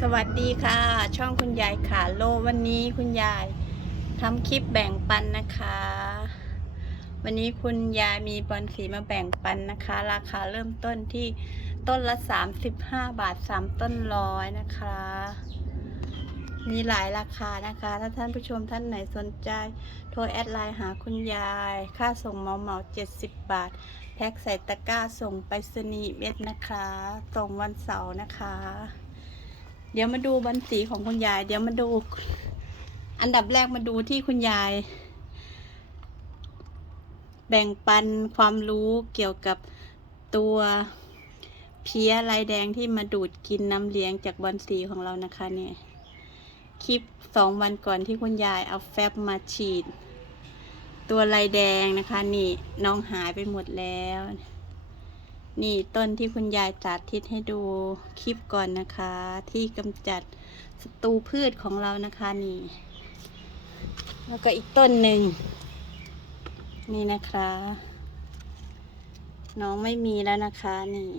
สวัสดีค่ะ ช่องคุณยายขาโลวันนี้คุณยายทำคลิปแบ่งปันนะคะ วันนี้คุณยายมีบอลสีมาแบ่งปันนะคะ ราคาเริ่มต้นที่ต้นละ 35 บาท 3 ต้นร้อยนะคะ มีหลายราคานะคะ ถ้าท่านผู้ชมท่านไหนสนใจ โทรแอดไลน์หาคุณยาย ค่าส่งเมาเมา70 บาท แพ็คใส่ตะกร้าส่งไปรษณีย์เม็ดนะคะ ส่งวันเสาร์นะคะ เดี๋ยวมาดูบันสีของคุณยาย เดี๋ยวมาดู อันดับแรกมาดูที่คุณยาย แบ่งปันความรู้เกี่ยวกับตัวเพี้ยลายแดงที่มาดูดกินน้ำเลี้ยงจากบอนสีของเรานะคะเนี่ยคลิปสองวันก่อนที่คุณยายเอาแฟบมาฉีด ตัวลายแดงนะคะ นี่น้องหายไปหมดแล้ว นี่ต้นที่คุณยายสาธิตให้ดูคลิปก่อนนะคะ ที่กำจัดศัตรูพืชของเรานะคะนี่ แล้วก็อีกต้นหนึ่ง นี่นะคะ น้องไม่มีแล้วนะคะนี่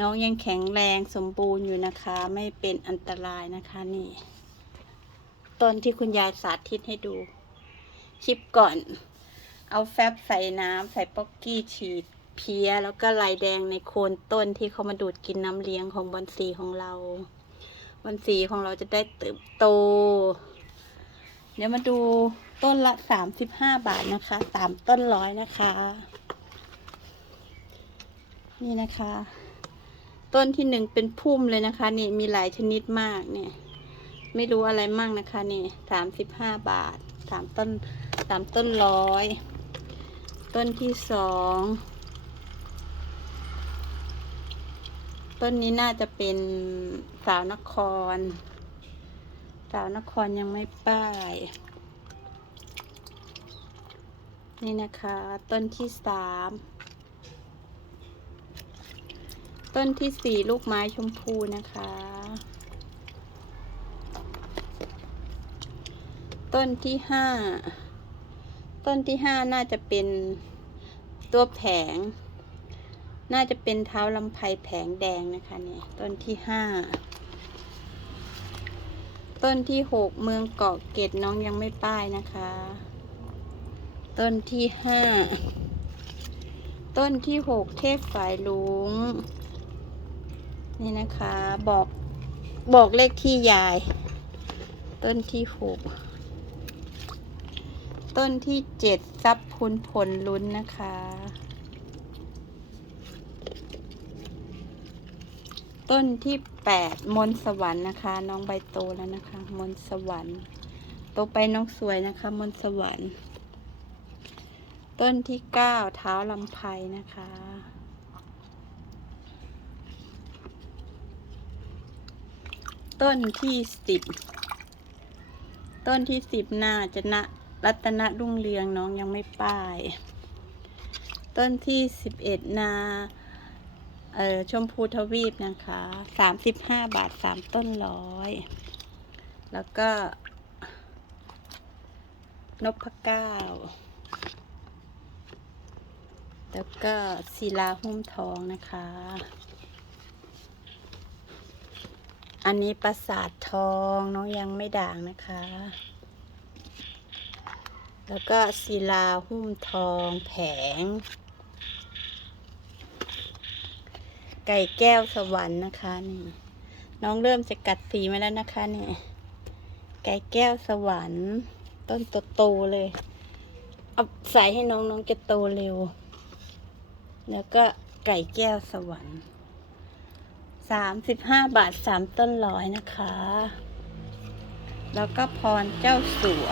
น้องยังแข็งแรงสมบูรณ์อยู่นะคะ ไม่เป็นอันตรายนะคะนี่ ต้นที่คุณยายสาธิตให้ดูคลิปก่อน เอาแฟบใส่น้ำใส่ป๊อกกี้ฉีด เพี้ยแล้วก็ลายแดงในโคนต้นที่เขามาดูดกินน้ำเลี้ยงของบอนสีของเราบอนสีของเราจะได้เติบโต เดี๋ยวมาดูต้นละสามสิบห้าบาทนะคะสามต้นร้อยนะคะ นี่นะคะ ต้นที่หนึ่งเป็นพุ่มเลยนะคะ นี่มีหลายชนิดมากเนี่ย ไม่รู้อะไรมั่งนะคะ นี่สามสิบห้าบาทสามต้นสามต้นร้อย ต้นที่สอง ต้นนี้น่าจะเป็นสาวนคร สาวนครยังไม่ป้าย นี่นะคะ ต้นที่สามต้นที่สี่ลูกไม้ชมพูนะคะ ต้นที่ห้าต้นที่ห้าน่าจะเป็นตัวแผง น่าจะเป็นเท้าลำไพแผงแดงนะคะเนี่ยต้นที่ห้าต้นที่หกเมืองเกาะเกร็ดน้องยังไม่ป้ายนะคะ ต้นที่ห้าต้นที่หกเทพฝายลุงนี่นะคะบอกบอกเลขที่ยาย ต้นที่หกต้นที่เจ็ดซับพุนผลลุ้นนะคะ ต้นที่แปดมนต์สวรรค์นะคะ น้องใบโตแล้วนะคะ มนต์สวรรค์โตไปน้องสวยนะคะ มนต์สวรรค์ ต้นที่เก้าเท้าลำไพนะคะ ต้นที่สิบต้นที่สิบน่าจะนะรัตนรุ่งเรืองน้องยังไม่ป้าย ต้นที่สิบเอ็ดนา เออชมพูทวีปนะคะสามสิบห้าบาทสามต้นร้อย แล้วก็ นพเก้า แล้วก็ศิลาหุ้มทองนะคะ อันนี้ปราสาททองน้องยังไม่ด่างนะคะ แล้วก็ศิลาหุ้มทองแผง ไก่แก้วสวรรค์นะคะนี่น้องเริ่มจะกัดสีมาแล้วนะคะเนี่ยไก่แก้วสวรรค์ ต้นโตๆเลยเอาใส่ให้น้องน้องจะโตเร็ว แล้วก็ไก่แก้วสวรรค์สามสิบห้าบาทสามต้นร้อยนะคะ แล้วก็พรเจ้าสัว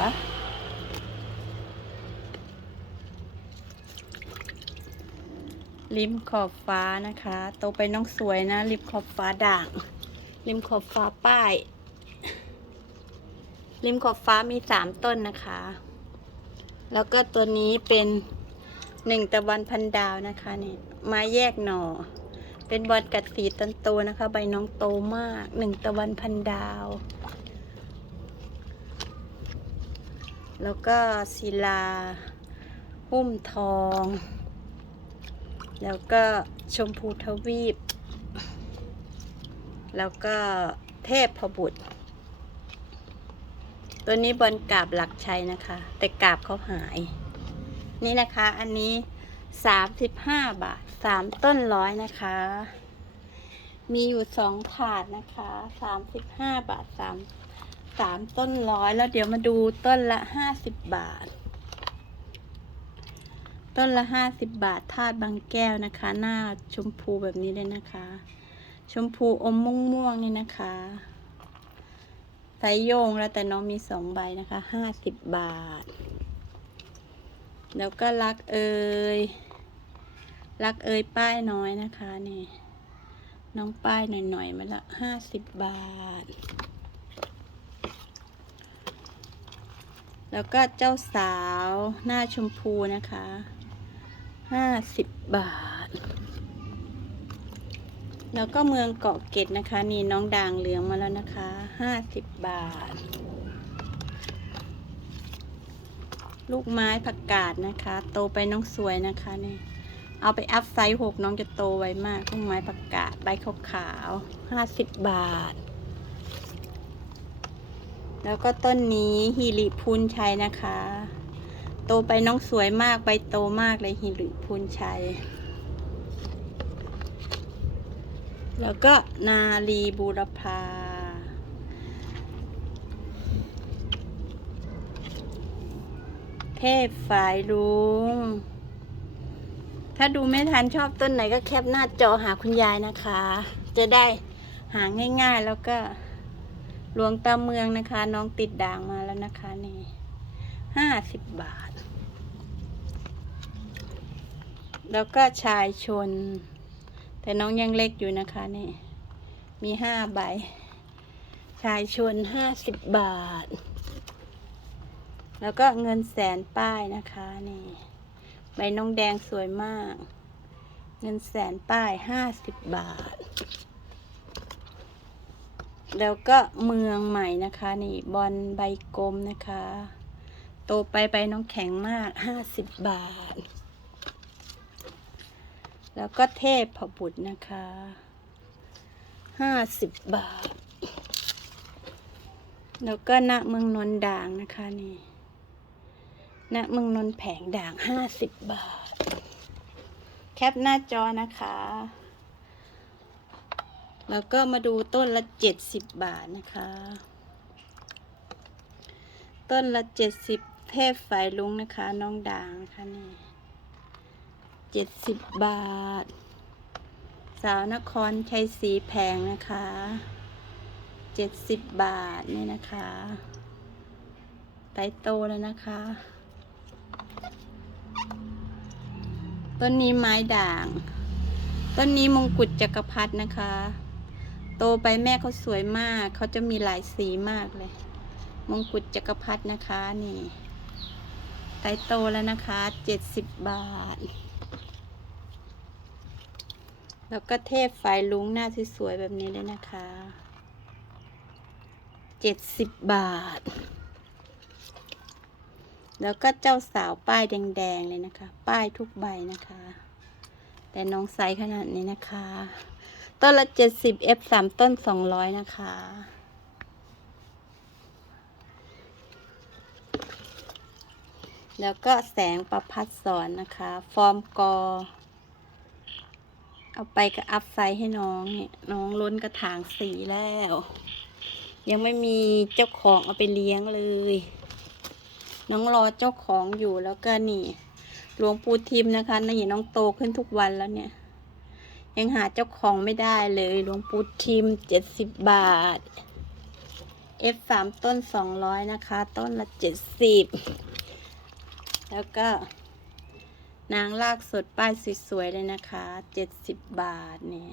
ริมขอบฟ้านะคะ โตไปน้องสวยนะ ริมขอบฟ้าด่าง ริมขอบฟ้าป้าย ริมขอบฟ้ามีสามต้นนะคะ แล้วก็ตัวนี้เป็นหนึ่งตะวันพันดาวนะคะเนี่ยไม้แยกหน่อ เป็นบอลกัดสีต้นโตนะคะ ใบน้องโตมากหนึ่งตะวันพันดาว แล้วก็ศิลาหุ้มทอง แล้วก็ชมพูทวีป แล้วก็เทพพบุตร ตัวนี้บนกาบหลักชัยนะคะ แต่กาบเขาหาย นี่นะคะอันนี้สามสิบห้าบาทสามต้นร้อยนะคะ มีอยู่สองถาดนะคะสามสิบห้าบาทสามสามต้นร้อยแล้วเดี๋ยวมาดูต้นละห้าสิบบาท ต้นละห้าสิบบาทธาตุบางแก้วนะคะ หน้าชมพูแบบนี้เลยนะคะ ชมพูอมม่วงม่วงๆนี่นะคะไซส์โยงแล้วแต่น้องมีสองใบนะคะห้าสิบบาท แล้วก็รักเอยรักเอยป้ายน้อยนะคะนี่น้องป้ายหน่อยๆมาละห้าสิบบาท แล้วก็เจ้าสาวหน้าชมพูนะคะ ห้าสิบบาท แล้วก็เมืองเกาะเกร็ดนะคะ นี่น้องด่างเหลืองมาแล้วนะคะห้าสิบบาท ลูกไม้ผักกาดนะคะ โตไปน้องสวยนะคะนี่เอาไปอัพไซส์หกน้องจะโตไวมากลูกไม้ผักกาดใบขาวๆห้าสิบบาทแล้วก็ต้นนี้ฮิริพูนชัยนะคะ โตไปน้องสวยมากใบโตมากเลยฮิริพูนชัย แล้วก็นาลีบูรพาเทพฝายลุง ถ้าดูไม่ทันชอบต้นไหนก็แคปหน้าจอหาคุณยายนะคะ จะได้หาง่ายๆแล้วก็หลวงตาเมืองนะคะ น้องติดด่างมาแล้วนะคะนี่ ห้าสิบบาท แล้วก็ชายชน แต่น้องยังเล็กอยู่นะคะนี่ มีห้าใบ ชายชนห้าสิบบาท แล้วก็เงินแสนป้ายนะคะนี่ ใบน้องแดงสวยมาก เงินแสนป้ายห้าสิบบาทแล้วก็เมืองใหม่นะคะ นี่บอลใบกลมนะคะ ตไปใบน้องแข็งมากห้าสิบบาท แล้วก็เทพพบุตรนะคะห้าสิบบาท แล้วก็ณเมืองนนด่างนะคะนี่ณเมืองนนแผงด่างห้าสิบบาท แคปหน้าจอนะคะ แล้วก็มาดูต้นละเจ็ดสิบบาทนะคะต้นละเจ็ดสิบ เทพฝ่ายลุงนะคะ น้องด่างนะคะนี่เจ็ดสิบบาท สาวนครชัยศรีแพงนะคะเจ็ดสิบบาทนี่นะคะไตโตแล้วนะคะ ต้นนี้ไม้ด่าง ต้นนี้มงกุฎจักรพรรดินะคะ โตไปแม่เขาสวยมาก เขาจะมีหลายสีมากเลย มงกุฎจักรพรรดินะคะนี่ ไตโตแล้วนะคะเจ็ดสิบบาท แล้วก็เทพไฟลุงหน้าสวยๆแบบนี้เลยนะคะเจ็ดสิบบาท แล้วก็เจ้าสาวป้ายแดงๆเลยนะคะ ป้ายทุกใบนะคะ แต่น้องไซส์ขนาดนี้นะคะ ต้นละเจ็ดสิบ F สามต้นสองร้อยนะคะ แล้วก็แสงประพัดสอนนะคะ ฟอร์มกอ เอาไปกับอัพไซด์ให้น้องเนี่ย น้องล้นกระถางสีแล้ว ยังไม่มีเจ้าของเอาไปเลี้ยงเลย น้องรอเจ้าของอยู่แล้วก็นี่หลวงปู่ทิมนะคะนี่น้องโตขึ้นทุกวันแล้วเนี่ย ยังหาเจ้าของไม่ได้เลยหลวงปู่ทิมเจ็ดสิบบาท F สามต้นสองร้อยนะคะ ต้นละเจ็ดสิบ แล้วก็ นางลากสดป้ายสวยๆเลยนะคะเจ็ดสิบบาทเนี่ย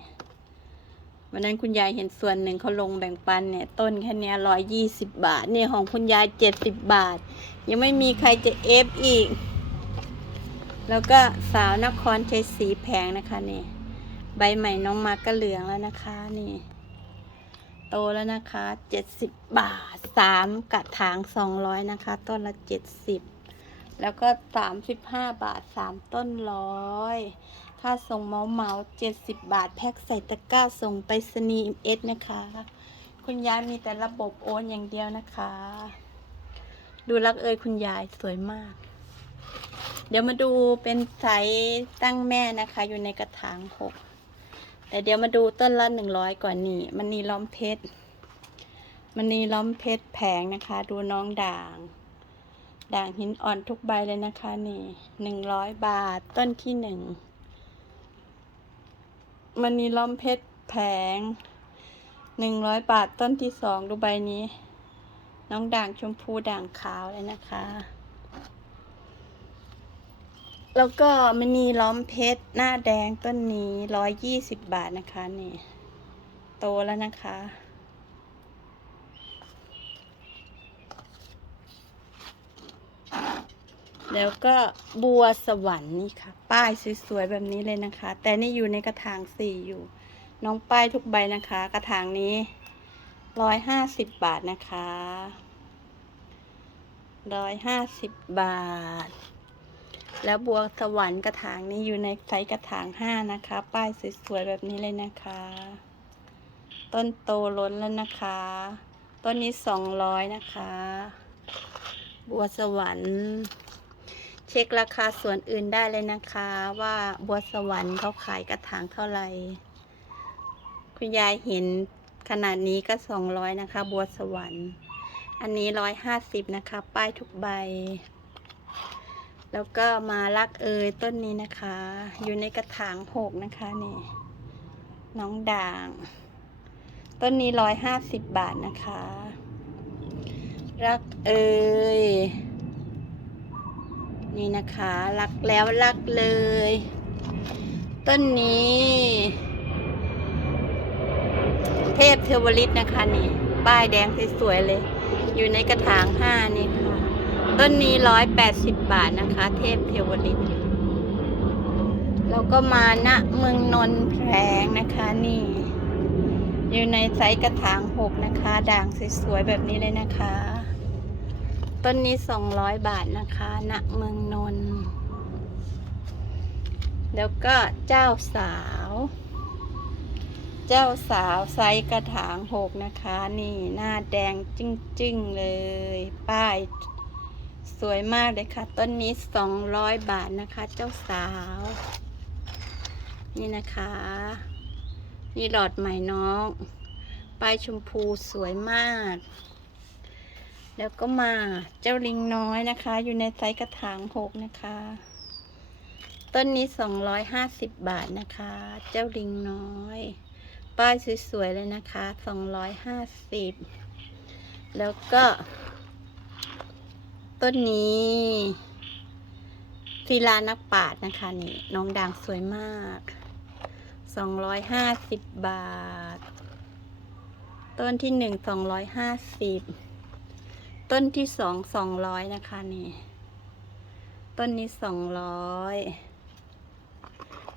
วันนั้นคุณยายเห็นส่วนหนึ่งเขาลงแบ่งปันเนี่ย ต้นแค่นี้ร้อยยี่สิบบาท เนี่ยของคุณยายเจ็ดสิบบาท ยังไม่มีใครจะเอฟอีก แล้วก็สาวนครชัยศรีแพงนะคะนี่ใบใหม่น้องมาก็เหลืองแล้วนะคะนี่ โตแล้วนะคะเจ็ดสิบบาทสามกระถางสองร้อยนะคะ ต้นละเจ็ดสิบ แล้วก็สามสิบห้าบาทสามต้นร้อยค่าส่งเมาเมาเจ็ดสิบบาท แพ็คใส่ตะกร้าส่งไปสนีย์เอสนะคะ คุณยายมีแต่ระบบโอนอย่างเดียวนะคะ ดูรักเอยคุณยายสวยมาก เดี๋ยวมาดูเป็นไซส์ตั้งแม่นะคะ อยู่ในกระถางหกแต่เดี๋ยวมาดูต้นละหนึ่งร้อยก่อนนี่มันนีล้อมเพชรมันนีล้อมเพชรแผงนะคะ ดูน้องด่าง ด่างหินอ่อนทุกใบเลยนะคะนี่หนึ่งร้อยบาทต้นที่หนึ่งมันนีล้อมเพชรแผงหนึ่งร้อยบาทต้นที่สองดูใบนี้ น้องด่างชมพูด่างขาวเลยนะคะ แล้วก็มันนีล้อมเพชรหน้าแดงต้นนี้ร้อยยี่สิบบาทนะคะนี่ โตแล้วนะคะ แล้วก็บัวสวรรค์นี่ค่ะ ป้ายสวยๆแบบนี้เลยนะคะ แต่นี่อยู่ในกระถางสี่อยู่ น้องป้ายทุกใบนะคะ กระถางนี้ร้อยห้าสิบบาทนะคะร้อยห้าสิบบาท แล้วบัวสวรรค์กระถางนี้อยู่ในไซส์กระถางห้านะคะ ป้ายสวยๆแบบนี้เลยนะคะ ต้นโตล้นแล้วนะคะ ต้นนี้สองร้อยนะคะ บัวสวรรค์ เช็คราคาส่วนอื่นได้เลยนะคะ ว่าบัวสวรรค์เขาขายกระถางเท่าไหร่ คุณยายเห็นขนาดนี้ก็สองร้อยนะคะ บัวสวรรค์ อันนี้ร้อยห้าสิบนะคะ ป้ายทุกใบ แล้วก็มาลักเอยต้นนี้นะคะ อยู่ในกระถางหกนะคะนี่ น้องด่าง ต้นนี้ร้อยห้าสิบบาทนะคะ รักเอย นี่นะคะรักแล้วรักเลย ต้นนี้ เทพเทวฤทธิ์นะคะนี่ ป้ายแดงสวยๆเลย อยู่ในกระถางห้านี่ค่ะ ต้นนี้ร้อยแปดสิบบาทนะคะ เทพเทวฤทธิ์แล้วก็มาณเมืองนนท์แพรงนะคะนี่ อยู่ในไซส์กระถางหกนะคะ ด่างสวยๆแบบนี้เลยนะคะ ต้นนี้สองร้อยบาทนะคะณเมืองนนท์แล้วก็เจ้าสาว เจ้าสาวไซส์กระถางหกนะคะ นี่หน้าแดงจิ้งๆเลย ป้าย สวยมากเลยค่ะ ต้นนี้สองร้อยบาทนะคะ เจ้าสาว นี่นะคะ นี่หลอดใหม่น้อง ป้ายชมพูสวยมาก แล้วก็มาเจ้าลิงน้อยนะคะ อยู่ในไซส์กระถางหกนะคะ ต้นนี้สองร้อยห้าสิบบาทนะคะ เจ้าลิงน้อย ป้ายสวยๆเลยนะคะสองร้อยห้าสิบแล้วก็ ต้นนี้ศิลานักปาดนะคะนี่น้องด่างสวยมากสองร้อยห้าสิบบาท ต้นที่หนึ่งสองร้อยห้าสิบ ต้นที่สองสองร้อยนะคะนี่ ต้นนี้สองร้อย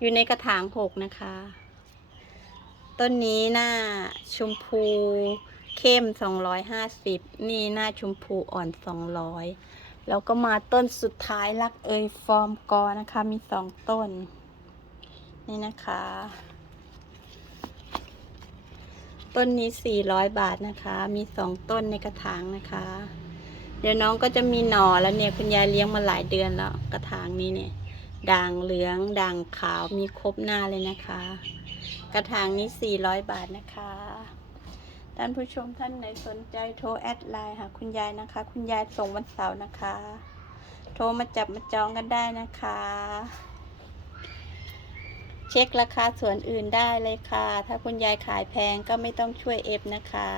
อยู่ในกระถางหกนะคะ ต้นนี้หน้าชมพูเข้มสองร้อยห้าสิบนี่หน้าชมพูอ่อนสองร้อยแล้วก็มาต้นสุดท้ายรักเอยฟอร์มกอนะคะ มีสองต้น นี่นะคะ ต้นนี้สี่ร้อยบาทนะคะ มีสองต้นในกระถางนะคะ เดี๋ยวน้องก็จะมีหน่อแล้วเนี่ยคุณยายเลี้ยงมาหลายเดือนแล้ว กระถางนี้เนี่ย ด่างเหลือง ด่างขาว มีครบหน้าเลยนะคะ กระถางนี้สี่ร้อยบาทนะคะ ท่านผู้ชมท่านไหนสนใจโทรแอดไลน์หาคุณยายนะคะ คุณยายส่งวันเสาร์นะคะ โทรมาจับมาจองกันได้นะคะ เช็คราคาส่วนอื่นได้เลยค่ะ ถ้าคุณยายขายแพงก็ไม่ต้องช่วยเอฟนะคะ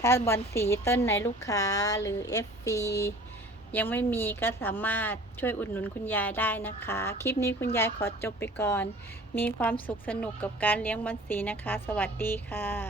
ถ้าบอลสีต้นไหนลูกค้าหรือเอฟซียังไม่มีก็สามารถช่วยอุดหนุนคุณยายได้นะคะ คลิปนี้คุณยายขอจบไปก่อน มีความสุขสนุกกับการเลี้ยงบอลสีนะคะ สวัสดีค่ะ